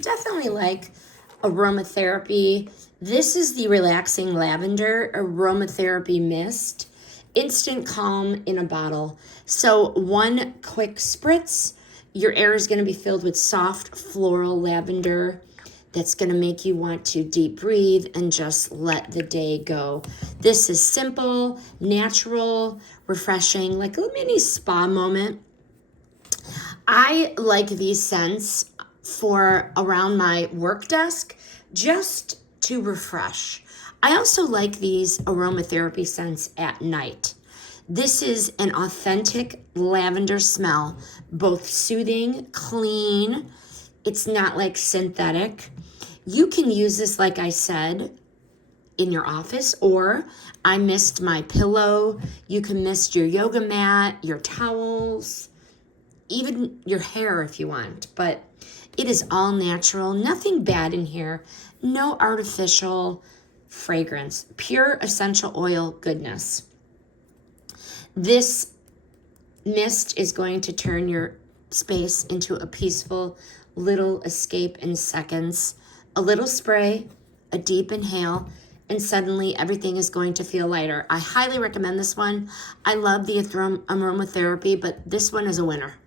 Definitely like aromatherapy. This is the Relaxing Lavender Aromatherapy Mist. Instant calm in a bottle. So one quick spritz, your air is going to be filled with soft floral lavender that's going to make you want to deep breathe and just let the day go. This is simple, natural, refreshing, like a mini spa moment. I like these scents for around my work desk just to refresh. I also like these aromatherapy scents at night. This is an authentic lavender smell, both soothing, clean. It's not like synthetic. You can use this, like I said, in your office, or I mist my pillow. You can mist your yoga mat, your towels, even your hair if you want, but it is all natural, nothing bad in here, no artificial fragrance, pure essential oil goodness. This mist is going to turn your space into a peaceful little escape in seconds. A little spray, a deep inhale, and suddenly everything is going to feel lighter. I highly recommend this one. I love the aromatherapy, but this one is a winner.